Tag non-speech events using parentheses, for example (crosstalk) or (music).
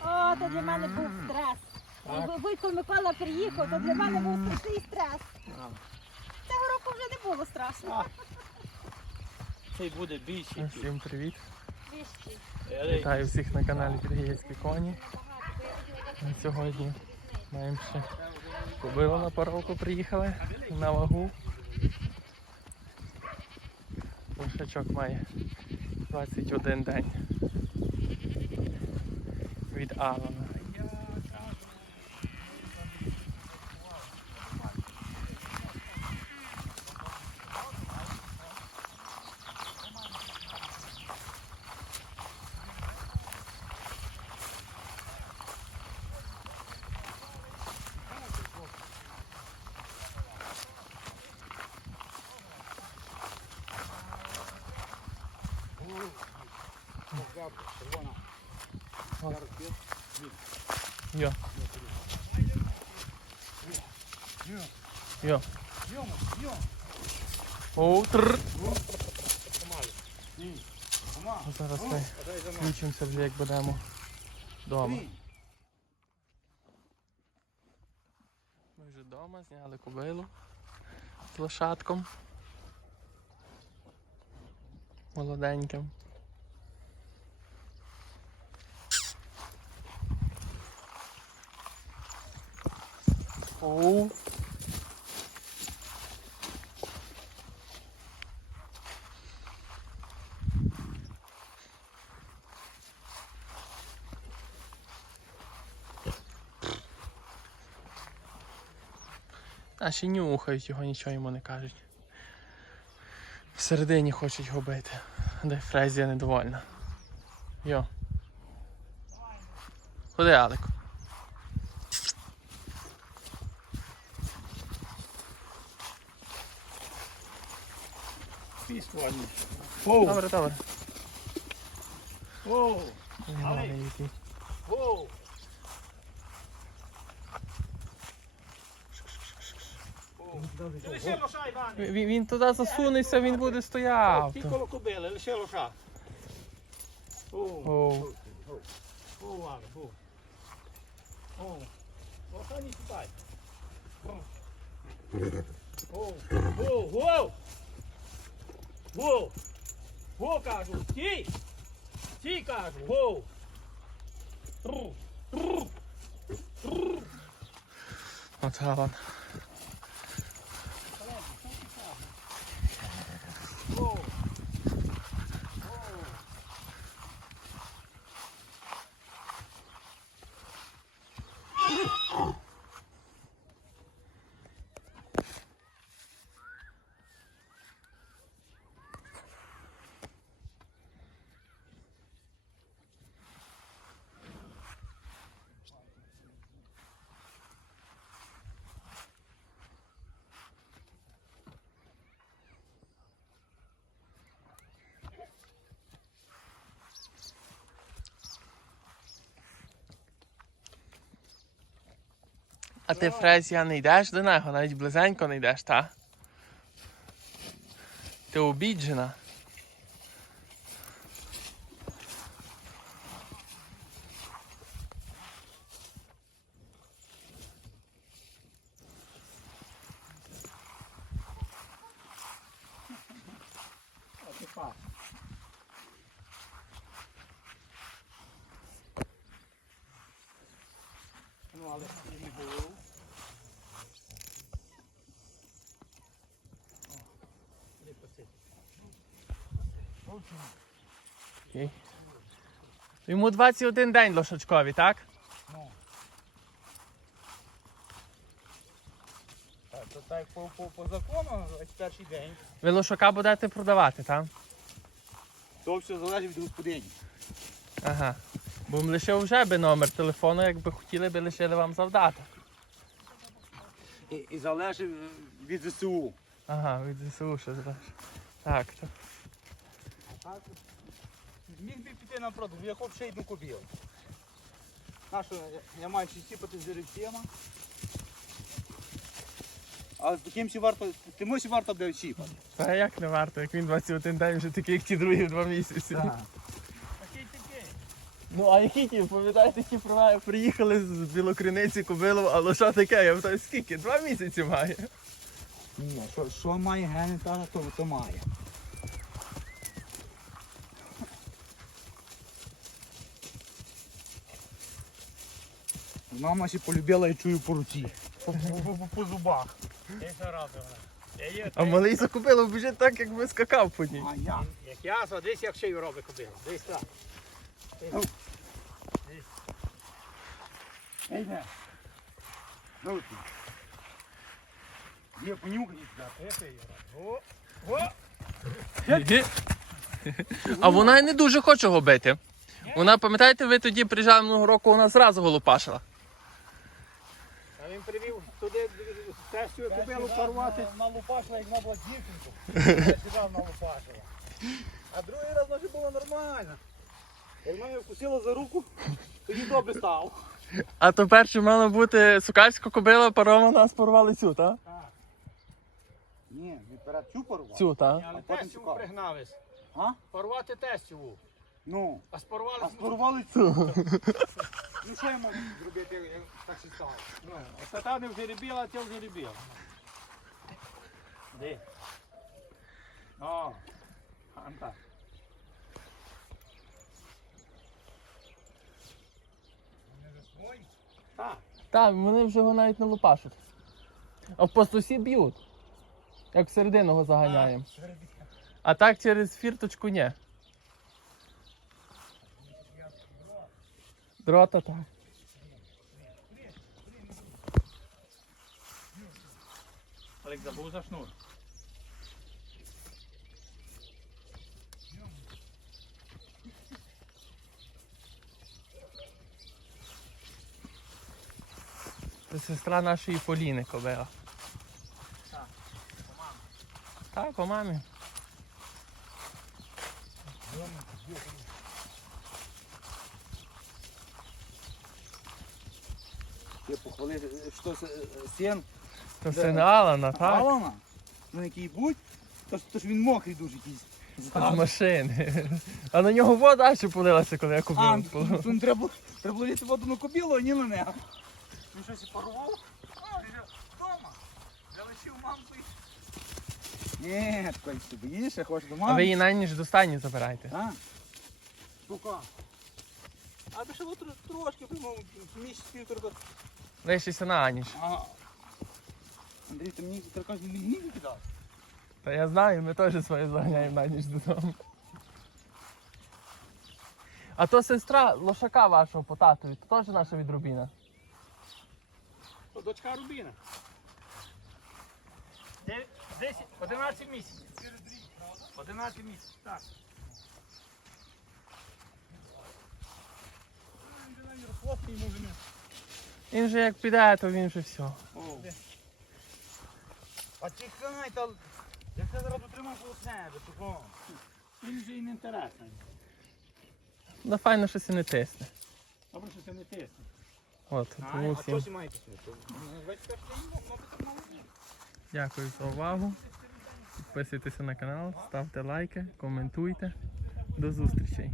О, то для мене був стрес. Якби Вуйко Микола приїхав, то для мене був страшний стрес. Цього року вже не було страшно. Цей буде більший. Всім привіт! Вищий. Вітаю всіх на каналі Підгаєцькі коні. На Сьогодні маємо ще кобилу на паровку приїхали на вагу. Лошачок має 21 день від Алана. Йо. Йо. Оу, тр. Зараз ми включимося вже як будемо вдома. Ми вже вдома, зняли кобилу з лошадком. Молоденьким. Оу. Наші нюхають його, нічого йому не кажуть. Всередині хочуть його бити, де Фрезія недовольна. Йо. Ходи, Алику. Пісню. Добре, добре. Поганий який. Оу! Лише лоша! Він, він туди засунеться, він буде стояв. Ті коло кобили, лише лоша. Оу! Оу. Оу, Іване, оу. Оу. Лоша не сідай. Оу. Оу, оу! Оу! Оу, кажу, стій! Стій, кажу, оу! Тру, тру. От Алан. Оу. А ти, Фрезія, не йдеш до нього, навіть близенько не йдеш, та? Ти обіджена. А ти па. Але не голову. О. Окей. Йому 21 день лошачкові, так? Ну. Так, то так по, по, по закону, ось перший день. Ви лошака будете продавати, так? То все залежить від господині. Ага. Бо лише вже би номер телефону, якби хотіли би лишили вам завдати. І, і залежить від ЗСУ. Ага, від ЗСУ ще зараз. Так, то. Так, Міг би піти на продаж, я хоч ще одну купив. Нашу, я, маю щіпати з деревцями. А з таким ще варто, ти можеш варто буде щіпати. Та як не варто, як він 21 день вже такий, як ті другі два місяці. Такий Ну а які ті, пам'ятаєте, ті права приїхали з білокриниці Кобилов, а що таке? Я питаю, скільки? Два місяці має. Ні, що, що має гени, то, то має. Мама ще полюбила, я чую по руці. По, по, по, по зубах. А малий за Кобилов біжить так, якби скакав по ній. А я. Як я, десь як шию робить кобила. Десь так. Ей, де? Ну ти. Є понюхай сюди. О, о, А вона й не дуже хоче його бити. Вона, пам'ятаєте, ви тоді приїжджали минулого року, вона зразу голопашила. а він привів туди тестю кобилу парувати. Налупашила, як вона була дівчинку. Я (laughs) сідав налупашила. А другий раз може було нормально. Як мене вкусило за руку, тоді добре стало. А то перше мала бути сукальська кобила, парована, спорвали цю, так? Ні, відперед цю порвав. Цю, так? Але потім цікаво. пригнались. А? Порвати тестю. Ну. А спорвали А спорвали цю. Ну що я можу зробити, як так і стало? Ну, а та не вжеребіла, а ти вжеребіла. Де? О, Анта. Так. Так, вони вже його навіть не лупашуть. А в пастусі б'ють. Як всередину його заганяємо. А так через фірточку ні. Дрота так. Олег забув за шнур. Сестра нашої Поліни Кобила. Так, Так, по мамі. Я похвалив, що сен. То син Алана, так? Алана? Ну який будь, то, ж- то ж він мокрий дуже якийсь. З машини. А на нього вода ще полилася, коли я купив. ну, ну, треба, було- треба літи воду на кобілу, а не на нього. Він щось і порвав? Вдома. Залишив мамку. Ні, такий ти боїшся, хочеш до А ви її найніж до стайні забирайте. А? Сука. А би ще от трошки, ну, місяць півтора. то- Лишися на ніч. А. Андрій, ти мені трикаш не міг кидав? Та я знаю, ми теж своє заганяємо на ніч додому. А то сестра лошака вашого по татові, то теж наша відрубіна. Дочка Рубіна. Де- 10, 11 місяців. 11 місяців, так. Вже. Він же як піде, то він вже все. А чекай, та... Я це зараз дотримав коло себе, такого. Він вже і не інтересний. Да файно щось і не тисне. Так мало всім. дякую за увагу. Підписуйтеся на канал, ставте лайки, коментуйте. До зустрічей.